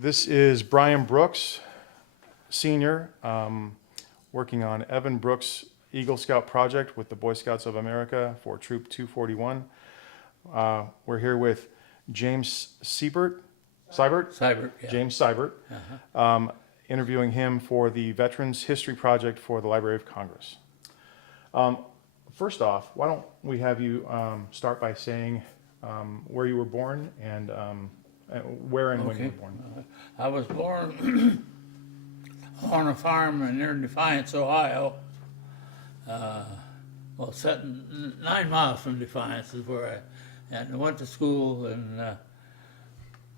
This is Brian Brooks, Senior, working on Evan Brooks' Eagle Scout project with the Boy Scouts of America for Troop 241. We're here with James Seibert, Seibert, yeah. James Seibert, interviewing him for the Veterans History Project for the Library of Congress. First off, why don't we have you start by saying where you were born and where and when you were born. I was born on a farm near Defiance, Ohio. Well, set 9 miles from Defiance is where I went to school and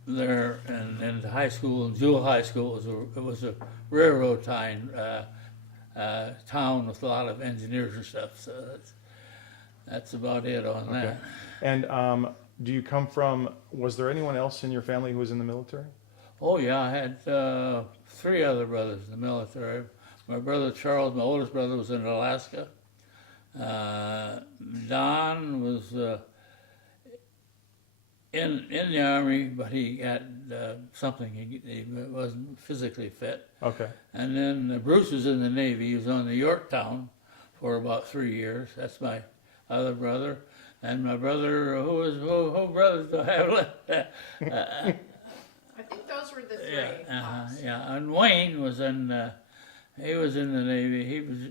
there and high school, and Jewel High School was a railroad town with a lot of engineers and stuff. So that's about it on that. And do you come from, was there anyone else in your family who was in the military? Oh yeah, I had 3 other brothers in the military. My brother Charles, my oldest brother, was in Alaska. Don was in the Army, but he got something, he wasn't physically fit. Okay. And then Bruce was in the Navy. He was on the Yorktown for about 3 years. That's my other brother. And my brother, who brothers do I have left? I think those were the 3. Yeah. And Wayne was in, he was in the Navy.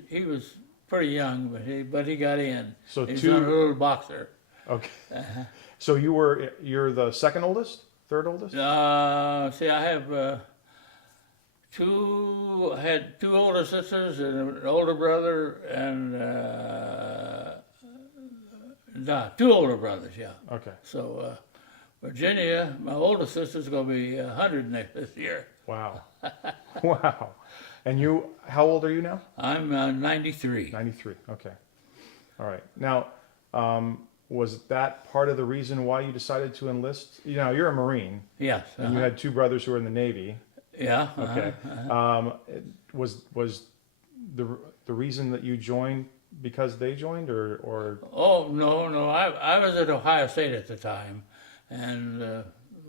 He was pretty young, but he got in. So he was two. a little boxer. Okay. So you're the second oldest, third oldest? See, I have I had 2 older sisters and an older brother and 2 older brothers, yeah. Okay. So Virginia, my oldest sister's going to be 100 this year. Wow. Wow. And you, how old are you now? I'm 93. 93. Okay. All right. Now, was that part of the reason why you decided to enlist? You know, you're a Marine. Yes. And you had 2 brothers who were in the Navy. Yeah. Okay. Was the reason that you joined because they joined, or? Oh no! I was at Ohio State at the time, and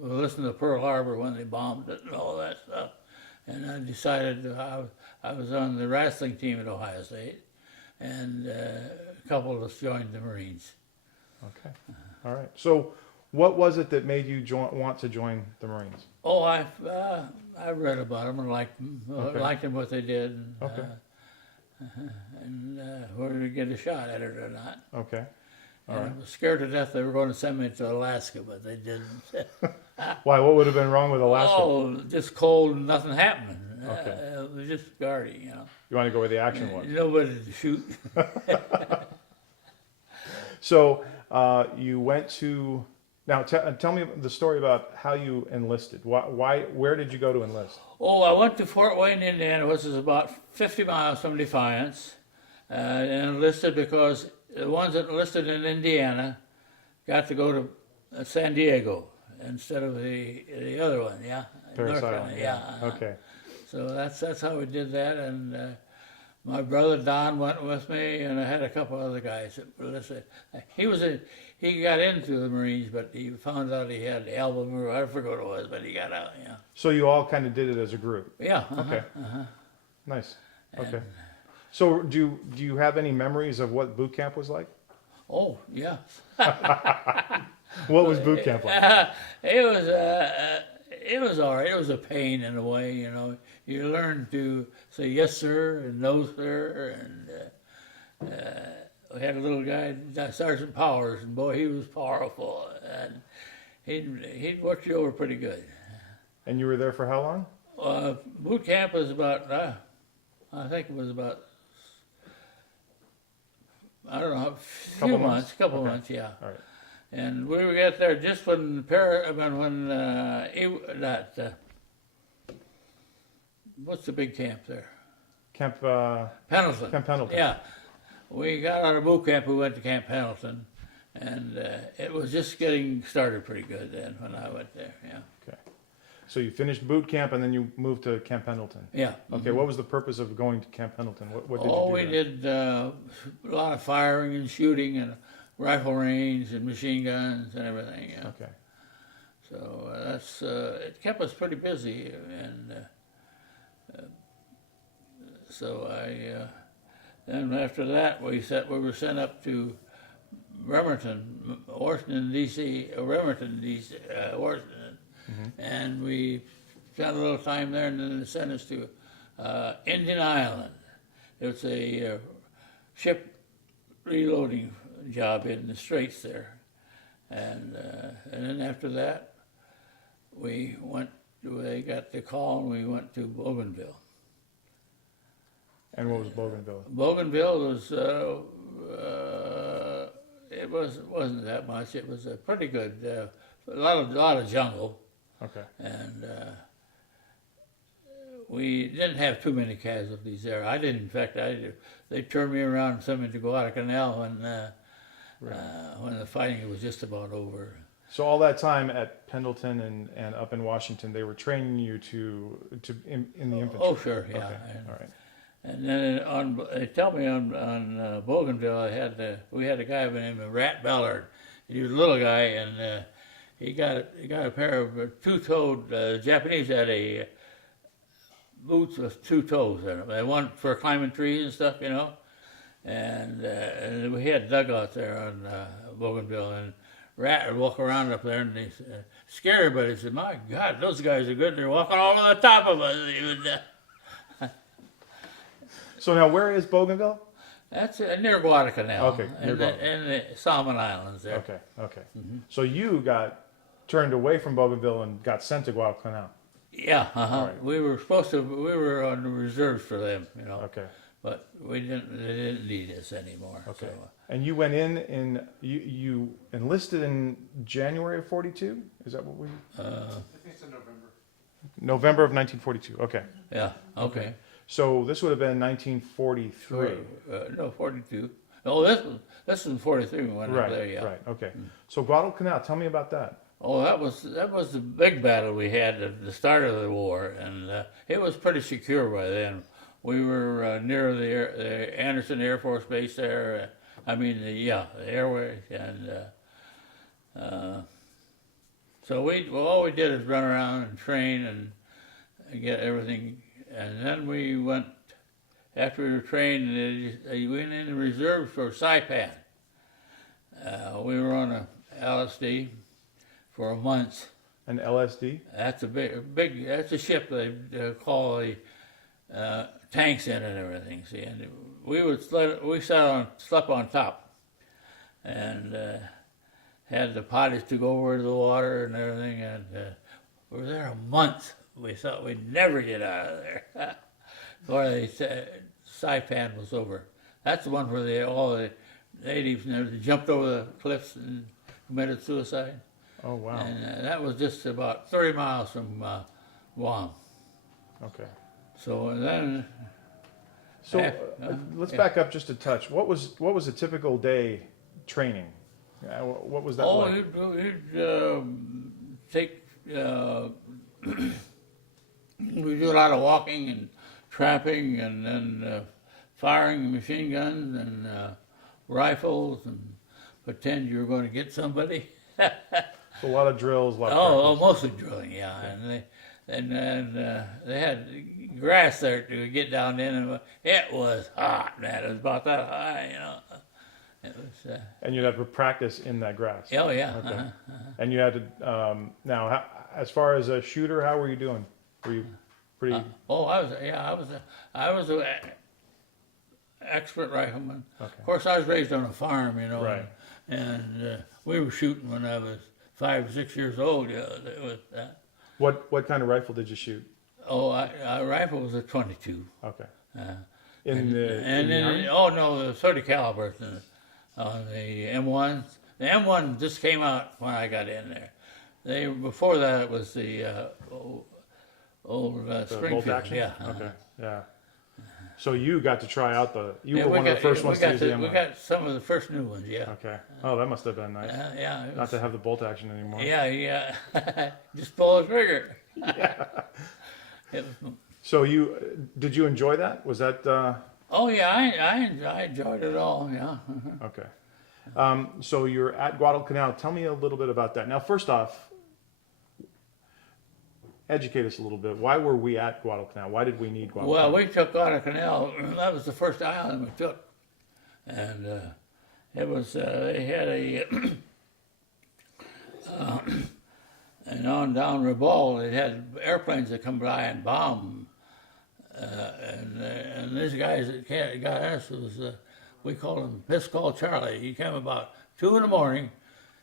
listened to Pearl Harbor when they bombed it and all that stuff. And I decided I was on the wrestling team at Ohio State, and a couple of us joined the Marines. Okay. All right. So, what was it that made you want to join the Marines? Oh, I read about them and liked them. Okay. Liked them what they did. And, Okay. And whether to get a shot at it or not. Okay. All And right. I was scared to death they were going to send me to Alaska, but they didn't. Why? What would have been wrong with Alaska? Oh, just cold and nothing happening. Okay. It was just guarding, you know. You want to go where the action was. Nobody to shoot. So you went to. Now tell me the story about how you enlisted. Why? Where did you go to enlist? Oh, I went to Fort Wayne, Indiana, which is about 50 miles from Defiance, and enlisted because the ones that enlisted in Indiana got to go to San Diego instead of the other one, yeah. Parris North Island. Carolina, yeah. Okay. So that's how we did that, and my brother Don went with me, and I had a couple other guys that enlisted. He got into the Marines, but he found out he had elbow, or I forget what it was, but he got out, yeah. So you all kind of did it as a group. Yeah. Okay. Nice. Okay. So do you have any memories of what boot camp was like? Oh, yeah. What was boot camp like? It was all right. It was a pain in a way, you know. You learn to say yes, sir, and no, sir, and we had a little guy, Sergeant Powers, and boy, he was powerful, and he'd work you over pretty good. And you were there for how long? Boot camp was about, I think it was about, I don't know, a few months, couple Okay. months, yeah. All right. And we were get there just when what's the big camp there? Camp Pendleton. Camp Pendleton. Yeah. We got out of boot camp, we went to Camp Pendleton, and it was just getting started pretty good then when I went there, yeah. Okay. So you finished boot camp and then you moved to Camp Pendleton. Yeah. Okay. What was the purpose of going to Camp Pendleton? What did Oh, you we do there? did a lot of firing and shooting and rifle range and machine guns and everything, yeah. Okay. So that's it kept us pretty busy, and so then after that we were sent up to Bremerton, Washington D.C., Bremerton, D.C., Washington, and we spent a little time there, and then they sent us to Indian Island. It's a ship reloading job in the Straits there, and then after that, they got the call, and we went to Bougainville. And what was Bougainville? Bougainville was it wasn't that much. It was a pretty good, a lot of jungle, Okay. and we didn't have too many casualties there. I didn't. In fact, they turned me around and sent me to Guadalcanal when the fighting was just about over. So all that time at Pendleton and up in Washington, they were training you in the infantry. Oh, sure, yeah. Okay. And, All right. and then they tell me on Bougainville, we had a guy by the name of Rat Ballard. He was a little guy, and he got a pair of two-toed Japanese had a boots with two toes in them. They one for climbing trees and stuff, and we had dugouts there on Bougainville, and Rat would walk around up there, and he scared everybody. He said, "My God, those guys are good. They're walking all on the top of us." He would, So now, where is Bougainville? that's near Guadalcanal. Okay, near and the Solomon Islands there. Okay. Okay. So you got turned away from Bougainville and got sent to Guadalcanal. Yeah, All right. We were on the reserves for them, Okay. but they didn't need us anymore. Okay. So, And you went in you enlisted in January of 42? Is that what we? I think it's in November. November of 1942. Okay. yeah, okay. So this would have been 1943. No, 42. Oh, this was 43 when we went up there, yeah. Right. Okay. So Guadalcanal, tell me about that. Oh, that was the big battle we had at the start of the war, and it was pretty secure by then. We were near the Anderson Air Force Base there. The airway, and so all we did is run around and train and get everything, and then we went after we were trained. We went in the reserves for Saipan. We were on a LSD for a month. An LSD? That's a big. That's a ship they call the tanks in and everything. See, and we slept on top, and had the potties to go over to the water and everything. And we were there a month. We thought we'd never get out of there. Before Saipan was over. That's the one where all the natives and everything jumped over the cliffs and committed suicide. Oh, wow. And that was just about 30 miles from Guam. Okay. So then, So let's yeah. back up just a touch. What was a typical day training? What was that like? you'd take, we do a lot of walking and trapping, and then firing machine guns and rifles, and pretend you were going to get somebody. So a lot of drills, a lot of Oh, practice. mostly drilling, yeah. And they had grass there to get down in, and it was hot, man. It was about that high, It was. And you'd have to practice in that grass. Oh yeah. Okay. And you had to. Now, as far as a shooter, how were you doing? Were you pretty? I was an expert rifleman. Okay. Of course, I was raised on a farm, Right. and we were shooting when I was 5 or 6 years old. It was. What kind of rifle did you shoot? Our rifle was a 22. Okay. Uh, In the Army? the 30 calibers on the M1s. The M1 just came out when I got in there. Before that it was the old The Springfield. bolt action? Yeah. Okay. Yeah. So you got to try out you Yeah, were one of the first ones to use the we M1. got some of the first new ones. Yeah. Okay. Oh, that must have been nice. Yeah. It Not was- to have the bolt action anymore. Yeah. Just pull the trigger. It was, So did you enjoy that? Was that oh yeah, I enjoyed it all. Yeah. okay? So you're at Guadalcanal. Tell me a little bit about that. Now, first off, educate us a little bit. Why were we at Guadalcanal? Why did we need Guadalcanal? Well, we took Guadalcanal. That was the first island we took, and it was they had a and on down Rabaul, they had airplanes that come by and bomb, and these guys that got us was we called him Piss Call Charlie. He came about 2 in the morning,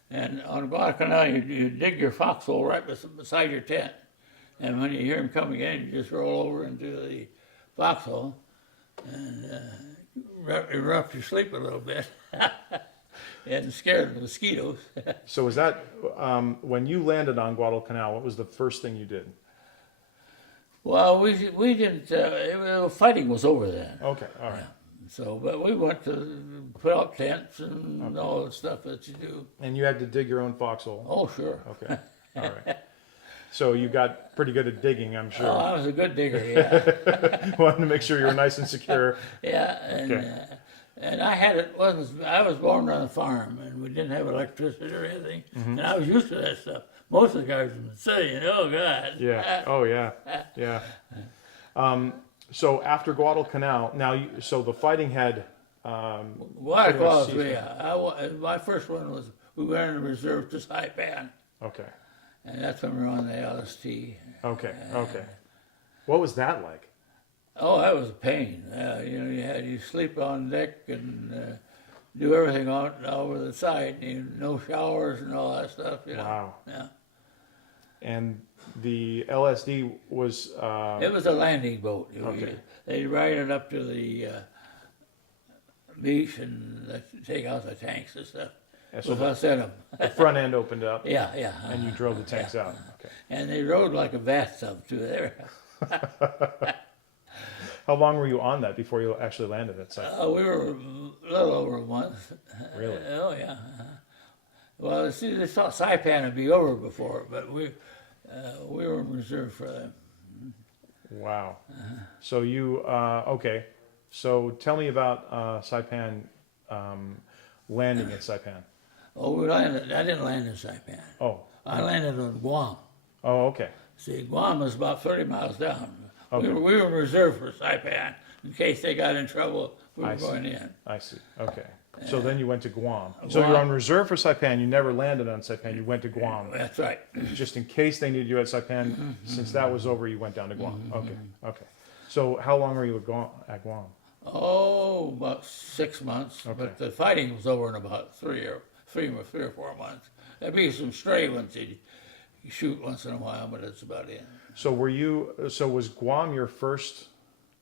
and on Guadalcanal you dig your foxhole right beside your tent, and when you hear him coming in, you just roll over into the foxhole, and interrupt your sleep a little bit. And scared the mosquitoes. So was that, when you landed on Guadalcanal, what was the first thing you did? Well, we didn't. Fighting was over then. Okay, all right. So, but we went to put up tents and all the stuff that you do. And you had to dig your own foxhole? Oh, sure. Okay, all right. So you got pretty good at digging, I'm Oh, sure. I was a good digger, yeah. Wanted to make sure you were nice and secure. Yeah, and Okay. And I had it. I was born on a farm, and we didn't have electricity or anything, and I was used to that stuff. Most of the guys would say, "Oh God." Yeah, oh yeah, yeah. So after Guadalcanal, so the fighting had, Guadalcanal, Pretty much yeah. My first one was we went in the reserve to Saipan, okay, and that's when we were on the LST. okay. What was that like? Oh, that was a pain. You sleep on deck and do everything over the side. No showers and all that stuff. Wow. Yeah. And the LSD was, It was a landing boat. Okay. They ride it up to the beach and take out the tanks and stuff. Yeah, so With us in them. the front end opened up Yeah, yeah. and you drove the tanks out. Okay. And they rode like a bathtub too. There. How long were you on that before you actually landed at site? We were a little over a month. Really? Oh yeah. Well, see, they thought Saipan would be over before, but we were in reserve for them. Wow. So you, okay. So tell me about Saipan, landing at Saipan. Oh, we landed. I didn't land in Saipan. Oh, I landed on Guam. oh, okay. See, Guam is about 30 miles down. Okay. We were reserved for Saipan in case they got in trouble. We were I see. going in. I see. Okay. So then you went to Guam. So Guam. you're on reserve for Saipan. You never landed on Saipan. You went to Guam. That's right. Just in case they needed you at Saipan, since that was over, you went down to Guam. Okay. Okay. So how long were you at Guam? Oh, about 6 months. Okay. But the fighting was over in about 3 or 4 months. There'd be some stray ones you shoot once in a while, but that's about it. So was Guam your first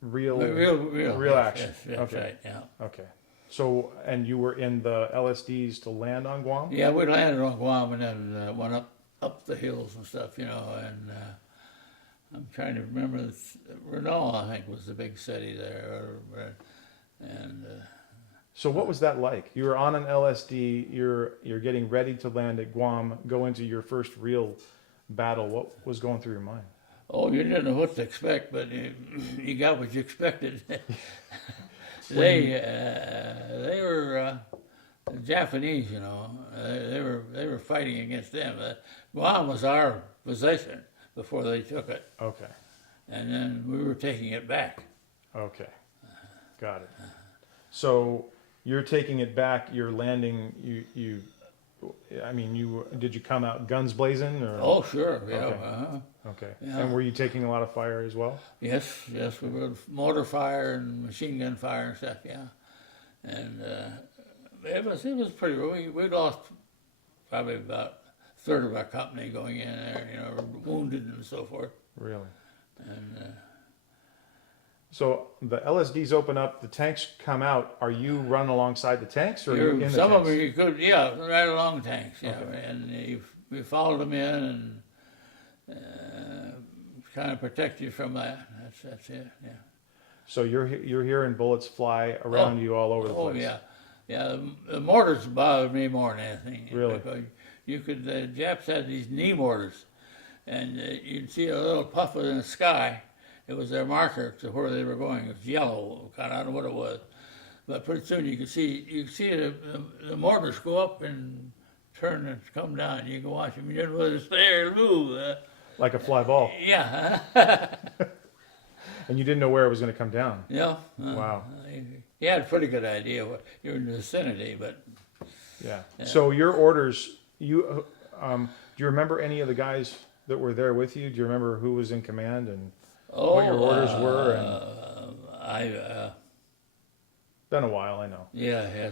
real Real action? Yes, that's Okay. right, yeah. Okay. So, and you were in the LSDs to land on Guam? Yeah, we landed on Guam and then went up the hills and stuff, and I'm trying to remember, Renault, I think, was the big city there, and So what was that like? You were on an LSD, you're getting ready to land at Guam, go into your first real battle. What was going through your mind? oh, you didn't know what to expect, but you got what you expected. They were Japanese, they were fighting against them. Guam was our possession before they took it, Okay. and then we were taking it back. Okay. Got it. So you're taking it back, you're landing, did you come out guns blazing or? Oh, sure, yeah. Okay. Okay. Yeah. And were you taking a lot of fire as well? Yes, we were mortar fire and machine gun fire and stuff, yeah. And it was pretty. We lost probably about a third of our company going in there, wounded and so forth. Really? And So the LSDs open up, the tanks come out. Are you running alongside the tanks or are you in the some tanks? of them you could, yeah, right along the tanks, yeah. Okay. And we followed them in and kind of protect you from that. That's it, yeah. So you're hearing bullets fly around you all over the place. Oh, yeah. Yeah, the mortars bothered me more than anything. Really? Because the Japs had these knee mortars, and you'd see a little puff in the sky. It was their marker to where they were going. It was yellow, kind of, I don't know what it was. But pretty soon you could see the mortars go up and turn and come down. You can watch them. You didn't know whether to stay or move. like a fly ball, Yeah. and you didn't know where it was going to come down. Yeah. Wow. He had a pretty good idea what you're in the vicinity, but Yeah. So your orders, do you remember any of the guys that were there with you? Do you remember who was in command and what your orders were? And been a while, I know. yeah.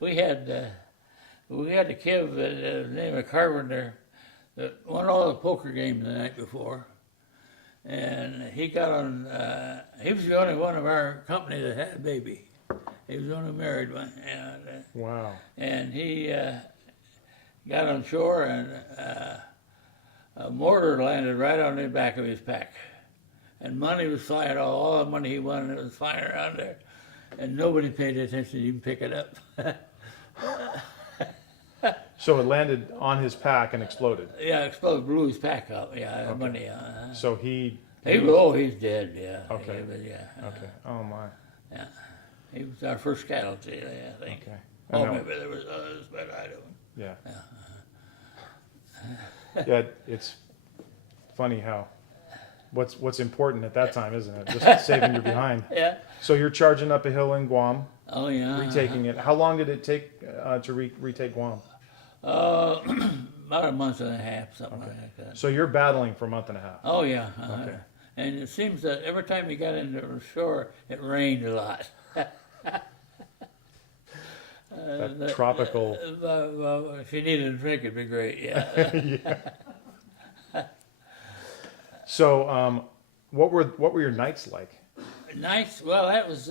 we had a kid the name of Carpenter that won all the poker games the night before, and he got on. He was the only one of our company that had a baby. He was the only married one, Wow. and he got on shore, and a mortar landed right on the back of his pack, and money was flying. All the money he won, it was flying around there, and nobody paid attention to even pick it up. So it landed on his pack and exploded. Yeah, exploded, blew his pack up. Yeah, Okay. money. So he He's dead. Yeah. Okay. Yeah. Okay. Oh my. Yeah. He was our first casualty, I think. Okay. Oh, And maybe there was others, but I don't. yeah. Yeah. It's funny how what's important at that time, isn't it? Just saving your behind. Yeah. So you're charging up a hill in Guam, Oh, yeah. retaking it. How long did it take to retake Guam? About a month and a half, something like that. So you're battling for a month and a half. Oh, yeah. Okay. And it seems that every time you got into the shore, it rained a lot. That tropical. Well, if you needed a drink, it'd be great, yeah. So what were your nights like? Nights, well, that was,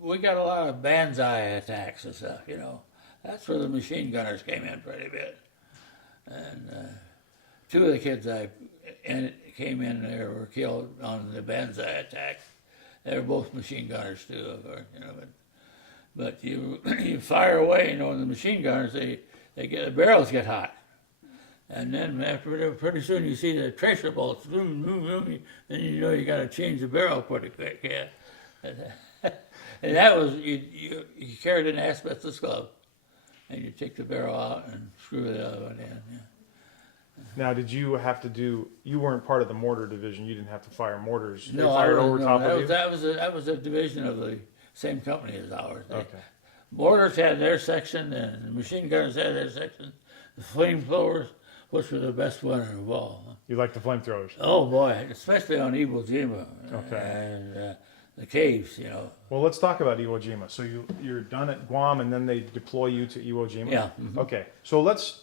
we got a lot of banzai attacks and stuff, you know. That's where the machine gunners came in pretty bit. And two of the kids came in there were killed on the banzai attack. They were both machine gunners too, of course, you know. But you you fire away, you know, and the machine gunners, the barrels get hot. And then after pretty soon you see the tracer bolts, boom, boom, boom, then you know you got to change the barrel pretty quick, yeah. And that was, you carried an asbestos glove, and you take the barrel out and screw the other one in, yeah. Now, did you have to do? You weren't part of the mortar division. You didn't have to fire mortars. They No, fired over no, top of you. that was a division of the same company as ours. Okay. Mortars had their section, and the machine gunners had their section. The flamethrowers, which were the best one of all. You like the flamethrowers. Oh boy, especially on Iwo Jima Okay. and the caves, you know. Well, let's talk about Iwo Jima. So you're done at Guam, and then they deploy you to Iwo Jima. Yeah. Mhm. Okay. So let's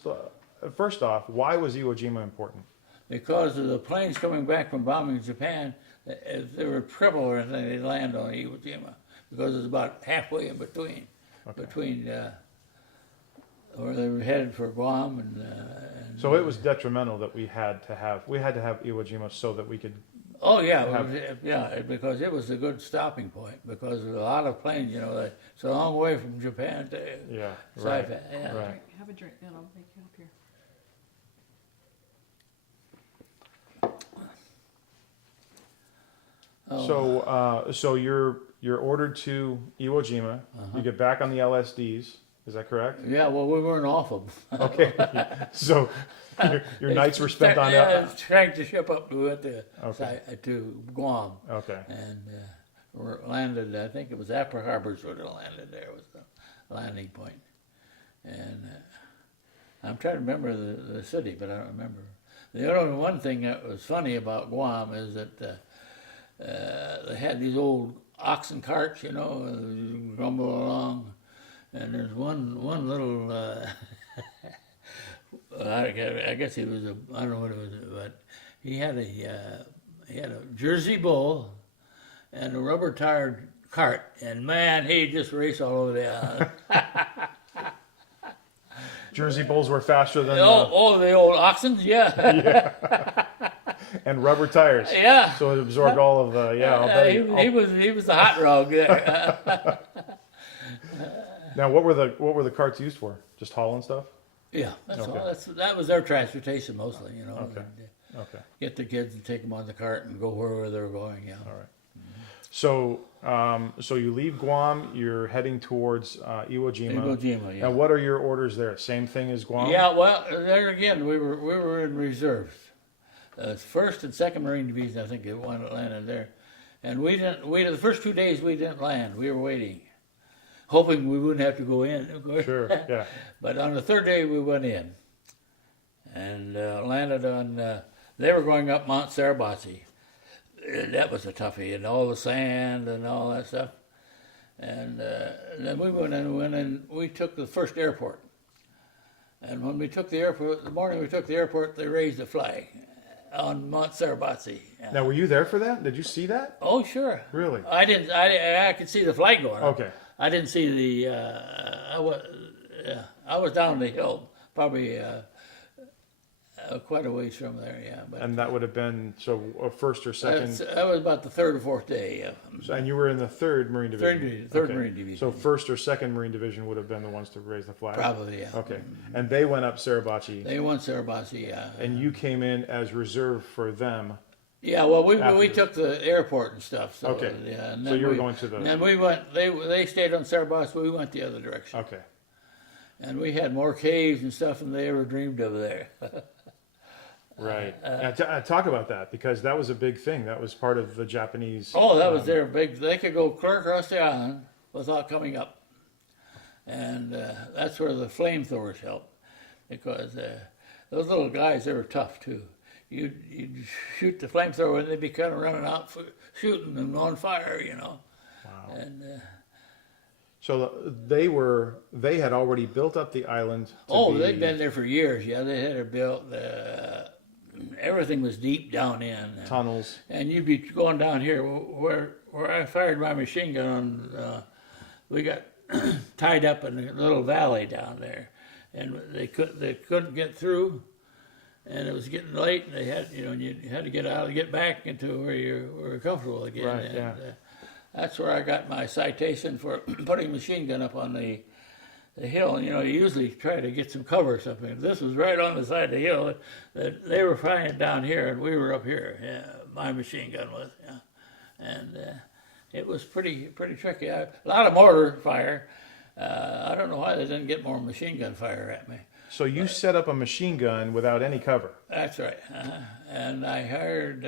first off, why was Iwo Jima important? Because of the planes coming back from bombing Japan, if they were triple or anything, they'd land on Iwo Jima because it's about halfway in between, where they were headed for Guam and So it was detrimental that we had to have Iwo Jima so that we could. oh yeah, because it was a good stopping point because a lot of planes, you know, it's a long way from Japan to Yeah. Right. Saipan. Yeah. Right. Have a drink, then I'll make you up here. Oh, So you're ordered to Iwo Jima. You get back on the LSDs. Is that correct? yeah, well, we weren't off them. Okay. So your nights were spent on yeah, that. trying to ship up to Okay. to Guam Okay. and landed. I think it was Apple Harbor sort of landed there was the landing point. And I'm trying to remember the city, but I don't remember. The only one thing that was funny about Guam is that they had these old oxen carts, you know, rumble along. And there's one little, I guess he was I don't know what it was, but he had a Jersey bull and a rubber tired cart, and man, he just raced all over the island. Jersey bulls were faster than the old oxen, yeah. and rubber tires. Yeah. So it absorbed all of the I'll bet he was the hot rod there. Now, what were the carts used for? Just hauling stuff? Yeah, that's Okay. all. That was their transportation mostly, you know. Okay. Okay. Get the kids and take them on the cart and go wherever they were going. Yeah. All right. So, so you leave Guam. You're heading towards Iwo Jima. Iwo Jima, yeah. Now, what are your orders there? Same thing as Guam? Yeah, well, there again, we were in reserves. First and Second Marine Division, I think they landed there. And we didn't. The first 2 days we didn't land. We were waiting, hoping we wouldn't have to go in. Of course. Sure, yeah. But on the third day we went in, and landed on. They were going up Mount Seibert. That was a toughie, and all the sand and all that stuff. And then we went in, and we took the first airport. And when we took the airport, the morning we took the airport, they raised the flag on Mount Seibert. Now, were you there for that? Did you see that? Oh, sure. Really? I didn't. I could see the flag going up. Okay. I didn't see the. I was down the hill, probably quite a ways from there. Yeah, but And that would have been, so first or second? that was about the third or fourth day. And you were in the 3rd Marine Division? Third Marine Division. So 1st or 2nd Marine Division would have been the ones to raise the flag? Probably, yeah. Okay. And they went up Seibert, They won Seibert, yeah. and you came in as reserve for them? Yeah, well, we After. took the airport and stuff. So, Okay. Yeah, and So then you were going to the- And then we went. They stayed on Seibert. We went the other direction. Okay. And we had more caves and stuff than they ever dreamed of there. Right. Now, talk about that, because that was a big thing. That was part of the Japanese. Oh, that was their big. They could go clear across the island without coming up, and that's where the flamethrowers helped, because those little guys, they were tough too. You'd shoot the flamethrower and they'd be kind of running out for shooting them on fire, you know. Wow. And So they had already built up the island. they'd been there for years. Yeah, they had it built. Everything was deep down in. Tunnels. And you'd be going down here where I fired my machine gun on. We got tied up in a little valley down there, and they couldn't get through, and it was getting late, and they had you had to get out and get back into where you were comfortable again. Right, And, yeah. that's where I got my citation for putting a machine gun up on the hill. And, you usually try to get some cover or something. This was right on the side of the hill. That they were flying it down here, and we were up here. Yeah, my machine gun was. Yeah, and it was pretty tricky. A lot of mortar fire. I don't know why they didn't get more machine gun fire at me. So you set up a machine gun without any cover. That's right. And I hired.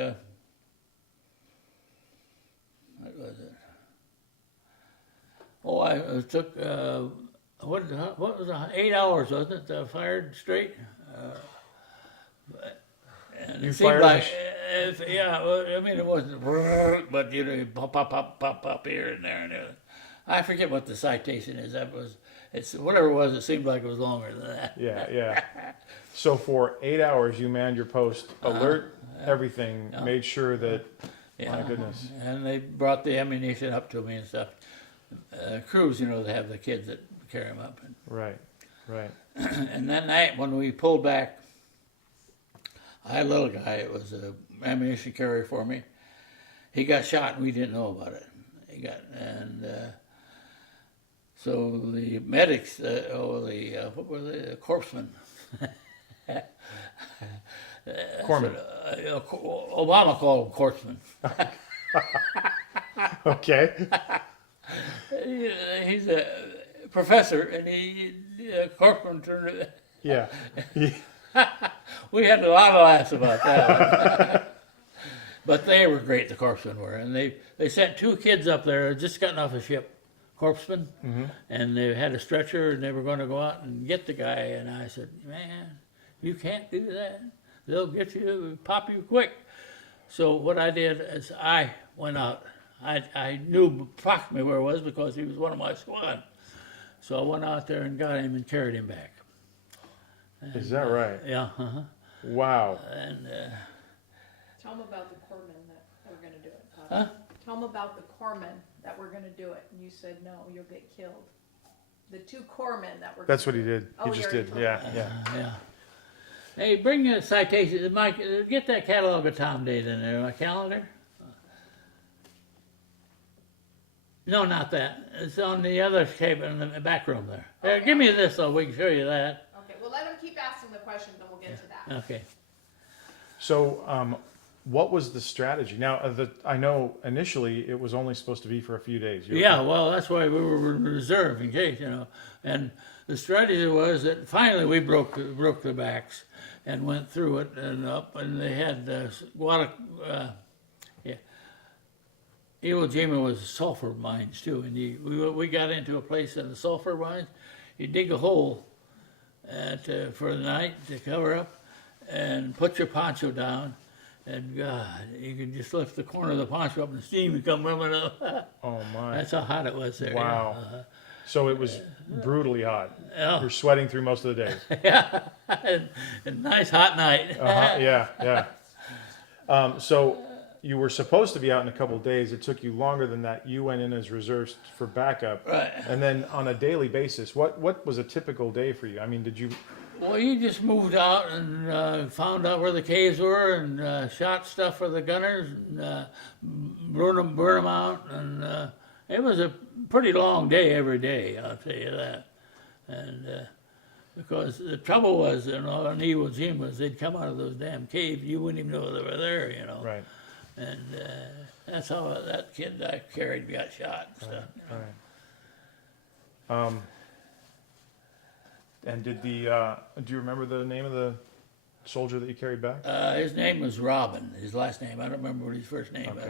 What was it? Oh, I took. What was it? 8 hours, wasn't it? Fired straight. And You it seemed fired like, a yeah. Well, I mean, it wasn't, but pop, pop, pop, pop, pop here and there and everything. I forget what the citation is. It's whatever it was. It seemed like it was longer than that. Yeah, yeah. So for 8 hours, you manned your post, alert, everything, made sure that. My goodness. And they brought the ammunition up to me and stuff. Crews, they have the kids that carry them up. Right, right. And that night when we pulled back, I had a little guy. It was an ammunition carrier for me. He got shot and we didn't know about it. So the medics, what were they? The corpsmen. Corpsman. Obama called them corpsmen. Okay. He's a professor, and corpsman turned it. Yeah. We had a lot of laughs about that. But they were great, the corpsmen were. And they sent 2 kids up there, just gotten off a ship, corpsmen, and they had a stretcher, and they were going to go out and get the guy. And I said, man, you can't do that. They'll get you, pop you quick. So what I did is I went out. I knew approximately where it was because he was one of my squad. So I went out there and got him and carried him back. Is that right? Yeah, Wow. And Tell them about the corpsmen that were gonna do it. Huh? Tell them about the corpsmen that were gonna do it, and you said, no, you'll get killed. The 2 corpsmen that were. That's what he did. Oh, He you just already did. told Yeah, me. yeah. yeah. Hey, bring a citation. Mike, get that catalog of Tom date in there. My calendar. No, not that. It's on the other table in the back room there. Okay. Give me this so we can show you that. Okay, well, let them keep asking the questions, and we'll get to that. Okay. So, what was the strategy? Now, I know initially it was only supposed to be for a few days. Yeah, well, that's why we were in reserve in case, And the strategy was that finally we broke the backs and went through it and up, and they had Iwo Jima was sulfur mines too, and we got into a place in the sulfur mines. You dig a hole for the night to cover up, and put your poncho down, and God, you could just lift the corner of the poncho up and steam would come running up. Oh my. That's how hot it was there. Wow. So it was brutally hot. Yeah. You're sweating through most of the days. Yeah, and nice hot night. Yeah, yeah. So you were supposed to be out in a couple of days. It took you longer than that. You went in as reserves for backup. Right. And then on a daily basis, what was a typical day for you? I mean, did you? Well, you just moved out and found out where the caves were and shot stuff for the gunners and burn them out. And it was a pretty long day every day, I'll tell you that. And because the trouble was, in Iwo Jima, was they'd come out of those damn caves, you wouldn't even know they were there, you know. Right. And that's how that kid I carried got shot and stuff. Right. And did do you remember the name of the soldier that you carried back? His name was Robin. His last name, I don't remember what his first name was.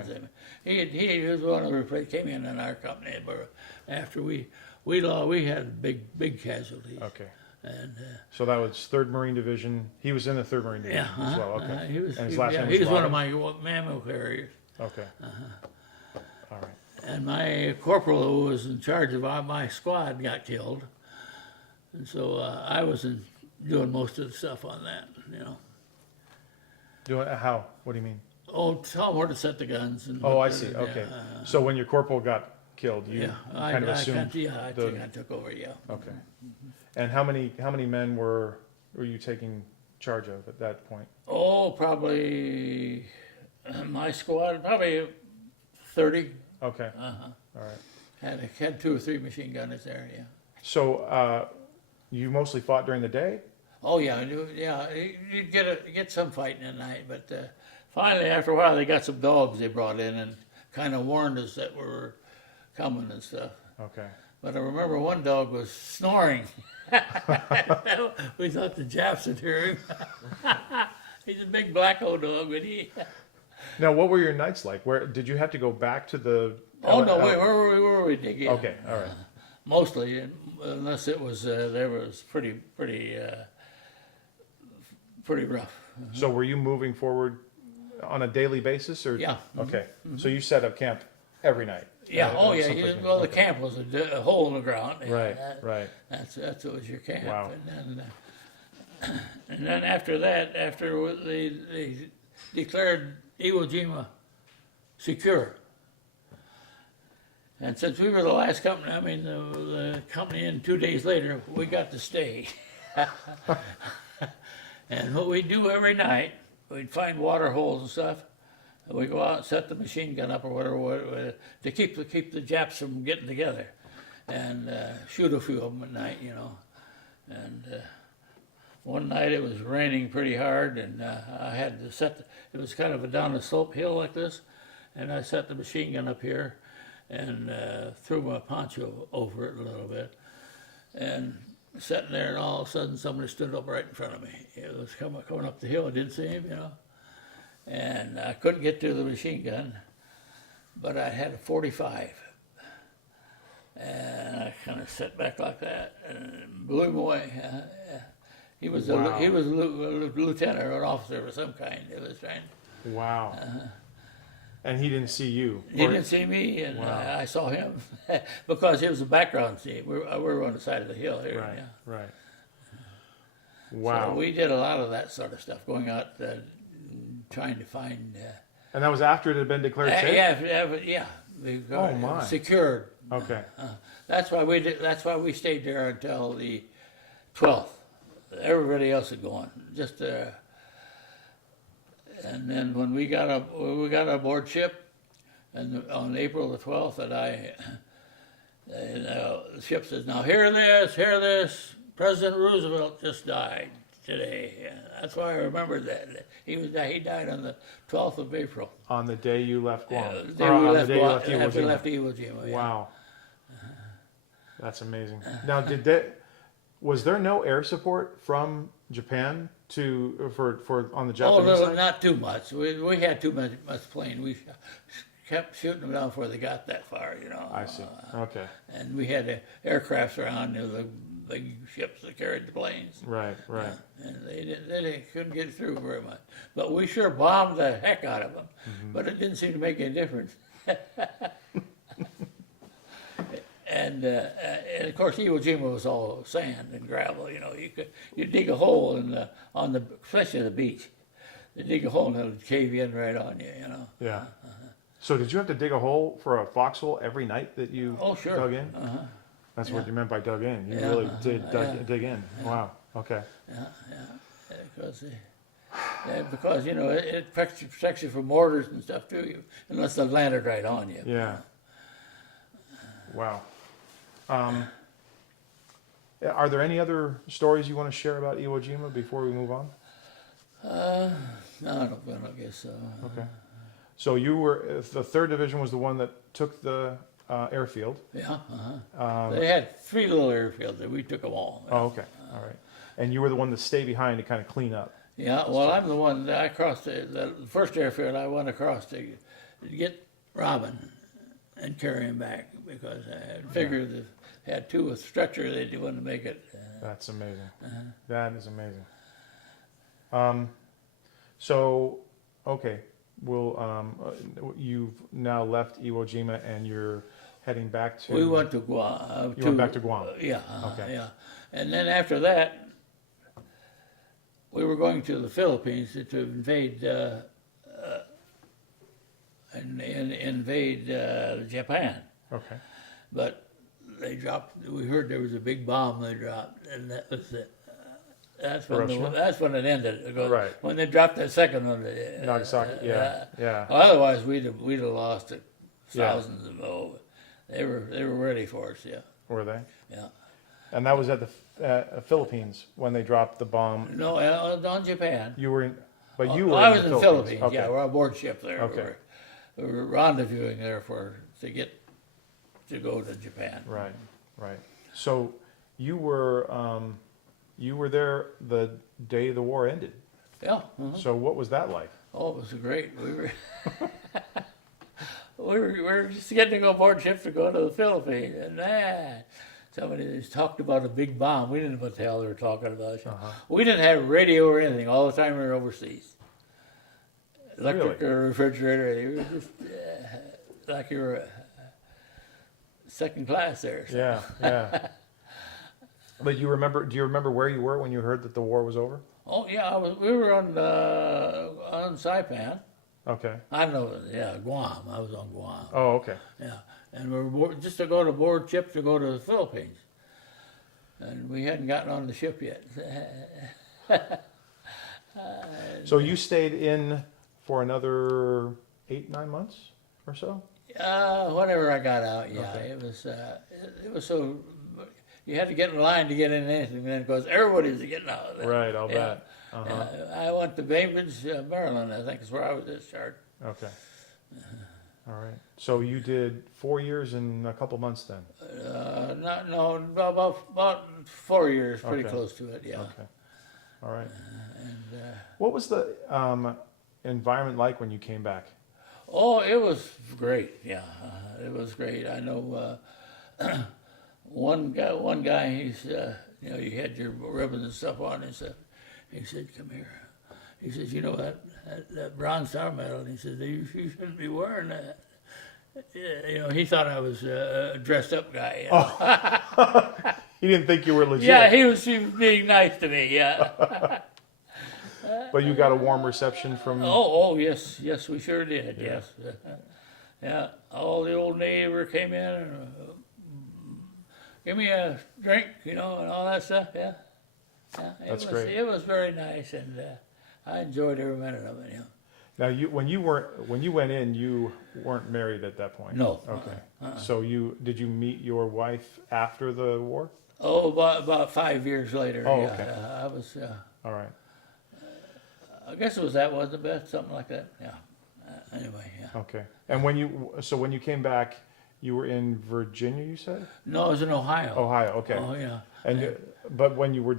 He was one of the came in our company, but after we had big casualties. Okay. And So that was 3rd Marine Division. He was in the 3rd Marine Division as well. Okay. he was. And his He, last yeah, name he was was one of Robin? my mammal carriers. Okay. All right. And my corporal who was in charge of my squad got killed, and so I was doing most of the stuff on that, you know. Doing how? What do you mean? Oh, tell them where to set the guns. And Oh, what I the- see. yeah, Okay. So when your corporal got killed, you yeah, kind of assumed. I the- think I took over. Yeah. Okay. And how many men were you taking charge of at that point? Oh, probably my squad, probably 30. Okay. Uh-huh. All right. Had 2 or 3 machine gunners there. Yeah. So you mostly fought during the day? Oh yeah, you'd get some fighting at night, but finally after a while they got some dogs they brought in and kind of warned us that we were coming and stuff. Okay. But I remember one dog was snoring. We thought the Japs would hear him. He's a big black old dog, but he. Now, what were your nights like? Where did you have to go back to the? Oh no, where were we digging? Okay, all right. Mostly, unless it was there was pretty rough. So were you moving forward on a daily basis, or? Yeah. Okay. So you set up camp every night. Yeah. Oh yeah. someplace new. Well, the Okay. camp was a hole in the ground. and Right. that- Right. That's what was your camp. Wow. And then after that, after they declared Iwo Jima secure. And since we were the last company, I mean, the company in 2 days later, we got to stay. And what we'd do every night, we'd find water holes and stuff, and we'd go out and set the machine gun up or whatever to keep the Japs from getting together, and shoot a few of them at night, you know. And one night it was raining pretty hard, and I had to it was kind of down a slope hill like this, and I set the machine gun up here, and threw my poncho over it a little bit, and sitting there, and all of a sudden somebody stood up right in front of me. It was coming up the hill. I didn't see him, you know, and I couldn't get to the machine gun, but I had a 45, and I kind of sat back like that and blew him away. He was Wow. a lieutenant or an officer of some kind. It was trying. Wow. And he didn't see you. He Or- didn't see me, and Wow. I saw him because it was a background scene. We were on the side of the hill here. Right. Yeah. Right. So Wow. we did a lot of that sort of stuff, going out trying to find. And that was after it had been declared safe. Yeah. We Oh, my. Secured. Okay. That's why we did. That's why we stayed there until the 12th. Everybody else had gone. Just. And then when we got aboard ship, and on April the 12th, the ship says, "Now hear this. President Roosevelt just died today." That's why I remembered that. He died on the 12th of April. On the day you left Guam. The Or day on we the left day you Guam, left Iwo after we Jima. left Iwo Jima. Yeah. Wow. That's amazing. Now, Was there no air support from Japan for on the Oh, Japanese no, side? not too much. We had too much plane. We kept shooting them down before they got that far, you know. I see. Okay. And we had aircrafts around, you know, the big ships that carried the planes. Right. Right. And they couldn't get through very much. But we sure bombed the heck out of them. But it didn't seem to make any difference. And of course, Iwo Jima was all sand and gravel. You know, you dig a hole especially the beach. You dig a hole and it'll cave in right on you. You know. Yeah. So did you have to dig a hole for a foxhole every night that you Oh, sure. dug in? That's what Yeah. you meant by dug in. You Yeah, really did yeah. dig in. Wow. Okay. Because you know it protects you from mortars and stuff too, unless they landed right on you. Yeah. Wow. Are there any other stories you want to share about Iwo Jima before we move on? No, I don't guess so. Okay. So you were the 3rd Division was the one that took the airfield. Yeah. They had 3 little airfields, and we took them all. Oh, okay. All right. And you were the one that stayed behind to kind of clean up. Yeah, well, I'm the one that I crossed the first airfield. I went across to get Robin and carry him back because I figured if they had 2 with stretcher, they wouldn't make it. That's amazing. That is amazing. So, okay. You've now left Iwo Jima and you're heading back to. We went to Guam. You went back to Guam. Yeah. Okay. Yeah. And then after that, we were going to the Philippines to invade Japan. Okay. But they dropped. We heard there was a big bomb they dropped, and that was it. That's when Hiroshima? that's when it ended. Because Right. When they dropped that second one, Nagasaki. Yeah. Yeah. Otherwise, we'd have lost it. Yeah. Thousands of them. They were ready for us. Yeah. Were they? Yeah. And that was at the Philippines when they dropped the bomb. No, on Japan. You were in, but you were. I was in the Philippines. Okay. Yeah, we're on board ship there. Okay. We were rendezvousing there to go to Japan. Right. Right. So you were there the day the war ended. Yeah. So what was that like? Oh, it was great. We were just getting to go aboard ship to go to the Philippines, and somebody just talked about a big bomb. We didn't know what the hell they were talking about. We didn't have radio or anything all the time we were overseas. Electric Really? or refrigerator. You were just like you were second class there. So. Yeah. Yeah. But do you remember where you were when you heard that the war was over? Oh yeah, we were on Saipan. Okay. I don't know. Yeah, Guam. I was on Guam. Oh, okay. Yeah, and we were just to go to board ship to go to the Philippines, and we hadn't gotten on the ship yet. So you stayed in for another 8-9 months or so? Whenever I got out, yeah, Okay. it was so. You had to get in line to get in anything then, because everybody's getting out of there. Right, I'll Yeah. bet. Uh-huh. I went to Bainbridge, Maryland. I think is where I was discharged. Okay. All right. So you did 4 years and a couple months then? About 4 years, pretty Okay. close to it. Yeah. Okay. All right. And What was the environment like when you came back? oh, it was great. Yeah, it was great. I know one guy. He's you had your ribbons and stuff on. He said, "Come here." He says, "You know that Bronze Star medal?" And he says, "You shouldn't be wearing that." Yeah, he thought I was a dressed up guy. You know? He didn't think you were legit. Yeah, he was being nice to me. Yeah. But you got a warm reception from. Oh, yes, we sure did. Yeah. Yes, yeah. All the old neighbor came in and give me a drink, and all that stuff. Yeah, That's great. It was very nice, and I enjoyed every minute of it. Yeah. Now, when you went in, you weren't married at that point. No. Okay. So did you meet your wife after the war? Oh, about 5 years later. Oh, yeah. okay. I was. All right. I guess it was that was the best, something like that. Yeah. Anyway, yeah. Okay. And when you came back, you were in Virginia, you said? No, it was in Ohio. Ohio. Okay. Oh yeah. And but when you were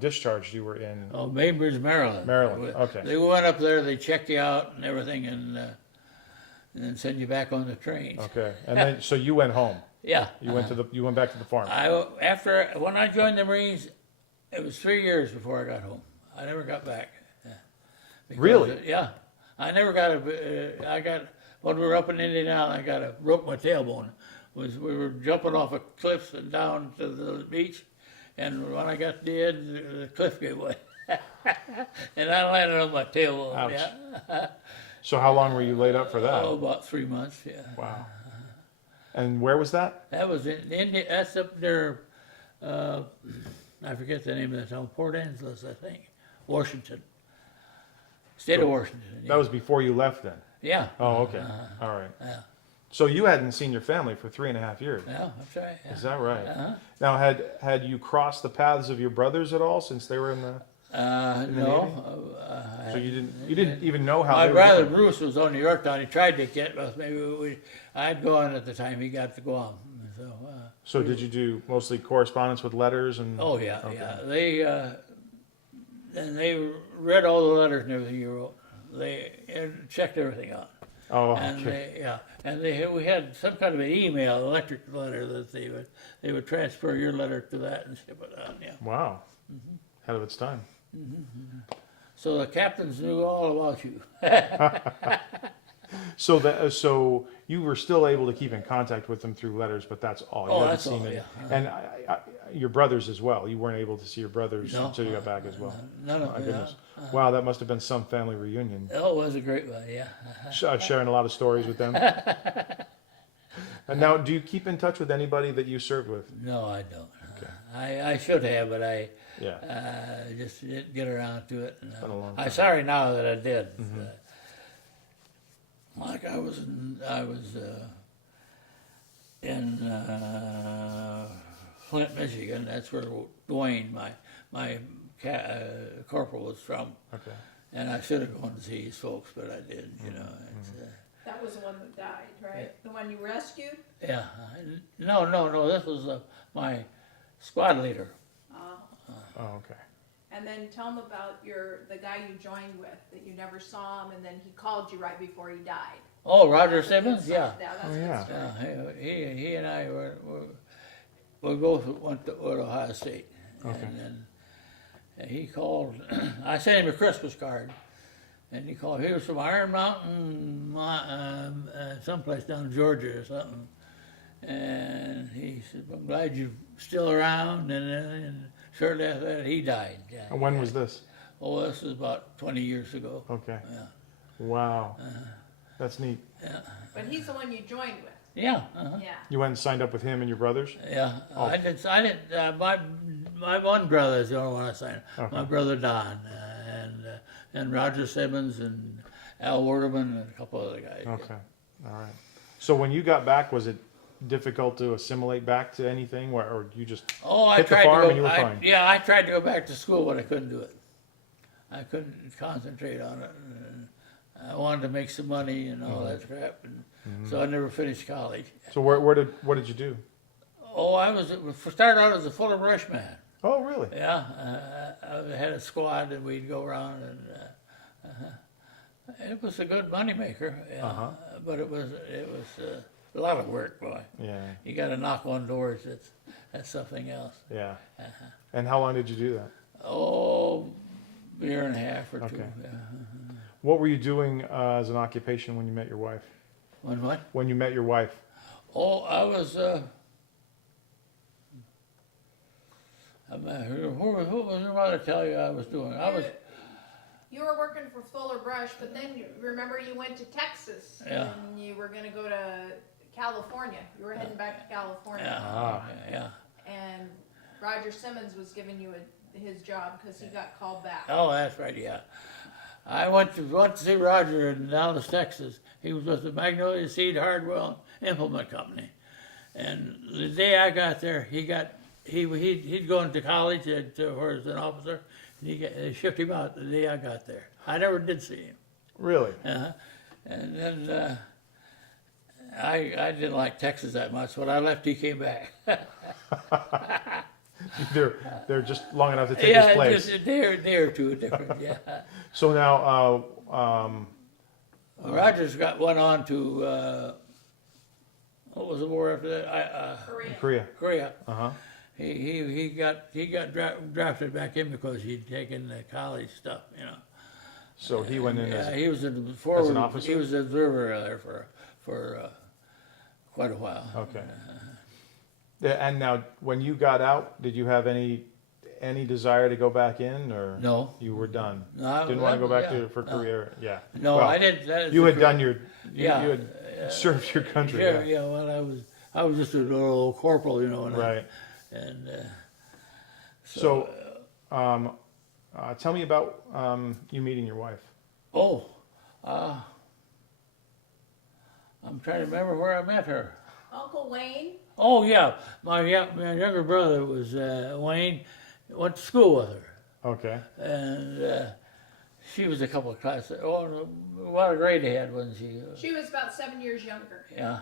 discharged, you were in Oh, Bainbridge, Maryland. Maryland. Okay. They went up there, they checked you out and everything, and then send you back on the train. Okay. And then so you went home. Yeah. You went back to the farm. When I joined the Marines, it was 3 years before I got home. I never got back. Yeah. Because, Really? Yeah. I never got when we were up in Indiana, broke my tailbone. We were jumping off of cliffs and down to the beach, and when I got to the edge, the cliff gave way. And I landed on my tailbone. Ouch. Yeah. So how long were you laid up for that? Oh, about 3 months, yeah. Wow. And where was that? That was in India. That's up there. I forget the name of the town. Port Angeles, I think. Washington. State of Washington. Yeah. That was before you left then. Yeah. Oh, okay. All right. Yeah. So you hadn't seen your family for 3.5 years. Yeah, that's right. Yeah. Is that right? Uh-huh. Now, had you crossed the paths of your brothers at all since they were in the? No. So you didn't even know how. My they were brother doing? Bruce was on the Yorktown. He tried to get us. I'd gone at the time. He got to go on. So. So did you do mostly correspondence with letters and? Oh yeah, Okay. yeah. They read all the letters and everything you wrote. They checked everything out. Oh, And okay. we had some kind of an email, electric letter that they would transfer your letter to that and ship it on. Yeah. Wow. Ahead of its time. So the captains knew all about you. So you were still able to keep in contact with them through letters, but that's all. You Oh, haven't that's seen all, any- yeah. And your brothers as well. You weren't able to see your brothers No. until you got back as well. None of My them. goodness. Wow, that must have been some family reunion. Oh, it was a great one. Yeah. Sharing a lot of stories with them. And now, do you keep in touch with anybody that you served with? No, I don't. Okay. I should have, but I Yeah. just didn't get around to it. And, been a long I'm time. sorry now that I did. Like I was in Flint, Michigan. That's where Dwayne, my corporal, was from. Okay. And I should have gone to see his folks, but I didn't. You know. It's, That was the one that died, right? The one you rescued? yeah. No. This was my squad leader. Oh, okay. And then tell them about the guy you joined with, that you never saw him, and then he called you right before he died. Oh, Roger Simmons. Yeah. That's Oh, good yeah. stuff. Yeah, he and I we both went to Ohio State, Okay. and then he called. I sent him a Christmas card, and he called. He was from Iron Mountain, someplace down in Georgia or something, and he said, "I'm glad you're still around." And shortly after that, he died. Yeah. And when was this? Oh, this was about 20 years ago. Okay. Yeah. Wow. That's neat. But he's the one you joined with. Yeah. Yeah. You went and signed up with him and your brothers? Yeah, Oh. I didn't. My one brother is the only one I signed. Okay. My brother Don, and Roger Simmons and Al Werderman and a couple other guys. Okay. All right. So when you got back, was it difficult to assimilate back to anything, or you just? Oh, I Hit the tried farm to go. and you were fine. Yeah, I tried to go back to school, but I couldn't do it. I couldn't concentrate on it. And I wanted to make some money and all that crap, and so I never finished college. So what did you do? Oh, started out as a Fuller Brush man. Oh, really? Yeah, I had a squad and we'd go around and it was a good money maker. Yeah, but it was a lot of work, boy. Yeah. You got to knock on doors. That's something else. Yeah. And how long did you do that? Oh, a year and a half or two. Okay. Yeah. What were you doing as an occupation when you met your wife? When what? When you met your wife? Oh, I was. Who was I about to tell you I was doing? I was. You were working for Fuller Brush, but then remember you went to Texas. Yeah. And you were going to go to California. You were heading back to California. Yeah. Ah. Yeah. And Roger Simmons was giving you his job because he got called back. Oh, that's right. Yeah. I went to see Roger in Dallas, Texas. He was with the Magnolia Seed Hardware Implement Company, and the day I got there, he'd gone to college where as an officer. And they shipped him out the day I got there. I never did see him. Really? And then I didn't like Texas that much. When I left, he came back. they're just long enough to take his Yeah, place. just a day or two different, yeah. So now, Rogers went on to, what was the war after that? Korea. Korea. uh-huh. He got drafted back in because he'd taken the college stuff, you know. So he went in Yeah, as, he was in forward. officer? He was an observer there for quite a while. okay. And now, when you got out, did you have any desire to go back in, or No, you were done? no, I- Didn't want to go back yeah, to for no. Korea? Yeah. No, Well, I didn't. That is You the had truth. done your, Yeah, you had served your country. Yeah, yeah. Well, I was just a little old corporal, you know. And Right. And So, tell me about you meeting your wife. oh, I'm trying to remember where I met her. Uncle Wayne, Oh yeah, my younger brother was Wayne. Went to school with her, Okay. and she was a couple of classes. Oh, what a grade ahead, wasn't she? she was about 7 years younger. Yeah.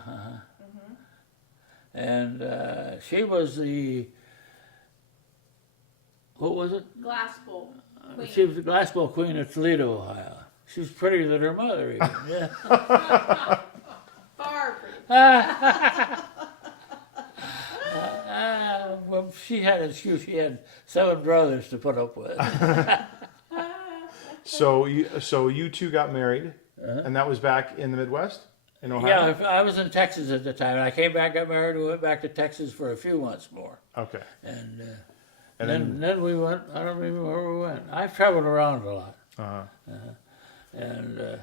And she was the, what was it? Glass bowl queen. She was the glass bowl queen of Toledo, Ohio. She was prettier than her mother even. Yeah. Far pretty. Well, she had a shoe. She had 7 brothers to put up with. So you two got married, and that was back in the Midwest, in Ohio. Yeah, I was in Texas at the time. I came back, got married, and went back to Texas for a few months more. Okay. And, And then we went. I don't remember where we went. I've traveled around a lot, Uh-huh. and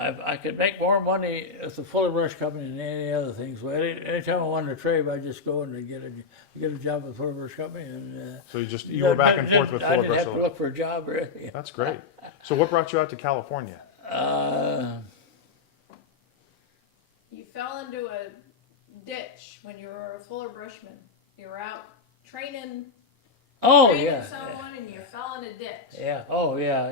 I could make more money at the Fuller Brush Company than any other things. Well, anytime I wanted to trade, I'd just go and get a job at the Fuller Brush Company, and So you were back and forth with I Fuller didn't have Brush. to look for a job really. That's great. So what brought you out to California? You fell into a ditch when you were a Fuller Brushman. You were out training Yeah. someone and you fell in a ditch. Yeah. Oh, yeah.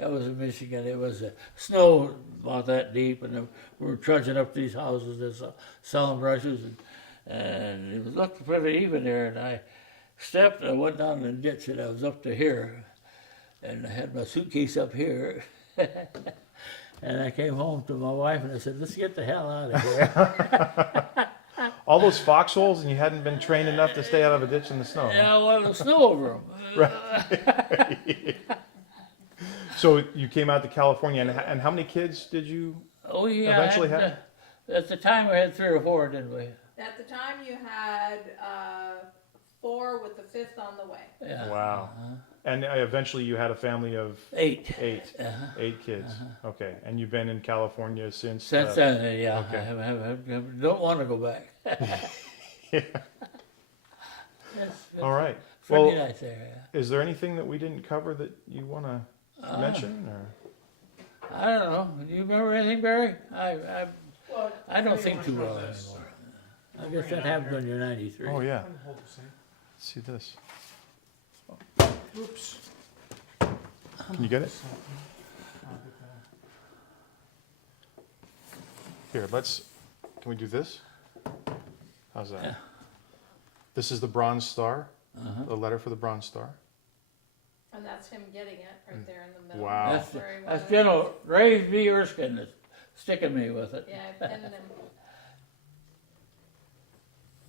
It was in Michigan. It was snow about that deep, and we were trudging up these houses and selling brushes, and it was looking pretty even there. And I stepped, and I went down the ditch, and I was up to here, and I had my suitcase up here. And I came home to my wife, and I said, "Let's get the hell out of here." All those foxholes, and you hadn't been trained enough to stay out of a ditch in the snow. Huh? Yeah, well, the snow over them. So you came out to California, and how many kids did you? Oh, yeah. Eventually at the time, we had 3 or 4, didn't we? At the time you had 4 with the 5th on the way. Yeah. Wow. And eventually you had a family of 8. 8. 8 kids. Okay. And you've been in California since. Since then, yeah. okay. I don't want to go back. It's All right. pretty Well, nice there, is there anything that we didn't cover that you want to mention? Or? yeah. I don't know. Do you remember anything, Barry? I don't think too well anymore. I guess that happened when you're 93. Oh yeah. Hold the same. Let's see this. Oops. Can you get it? Here, can we do this? How's that? Yeah. This is the Bronze Star, the letter for the Bronze Star. And that's him getting it right there in the middle. Wow. That's, Where he that's was. General Ray V. Erskine that's sticking me with it. Yeah, I pinned him.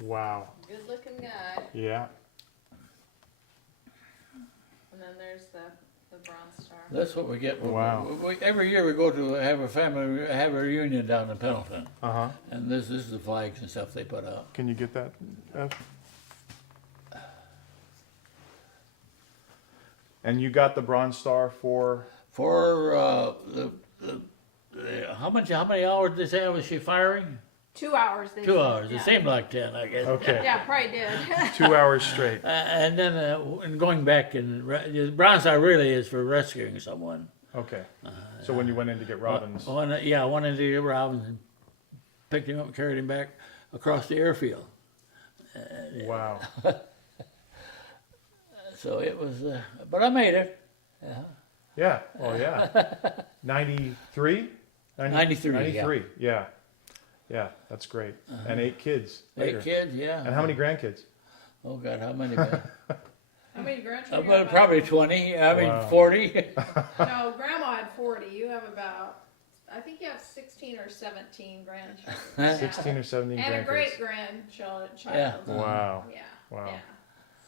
Wow. Good looking guy. Yeah. And then there's the Bronze Star. That's what we get. Wow. Every year we go to have a reunion down in Pendleton, Uh-huh. and this is the flags and stuff they put out. Can you get that? And you got the Bronze Star for? For how many hours did they say was she firing? 2 hours. They 2 said. hours. Yeah. It seemed like 10, I guess. Okay. Yeah, probably did. 2 hours straight. And then and going back the Bronze Star really is for rescuing someone. Okay. So when you went in to get Robbins. I wanted to get Robbins and picked him up and carried him back across the airfield. Wow. So it was, but I made it. Yeah. Oh yeah. 93? 93, yeah. 93. Yeah. Yeah. That's great. And 8 kids later. 8 kids, yeah. And how many grandkids? Oh God, how many? Ben? How many grandchildren? you have? Probably 20. I mean Wow. 40. No, Grandma had 40. You have about, I think you have 16 or 17 grandchildren. Yeah. 16 or 17 And a grandkids. great grandchild. Yeah. Wow. Yeah. Wow. Yeah.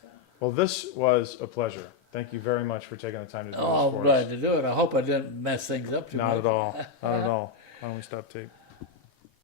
So. Well, this was a pleasure. Thank you very much for taking the time to do Oh, this I'm for glad us. to do it. I hope I didn't mess things up too much. Not at all. Not at all. Why don't we stop tape?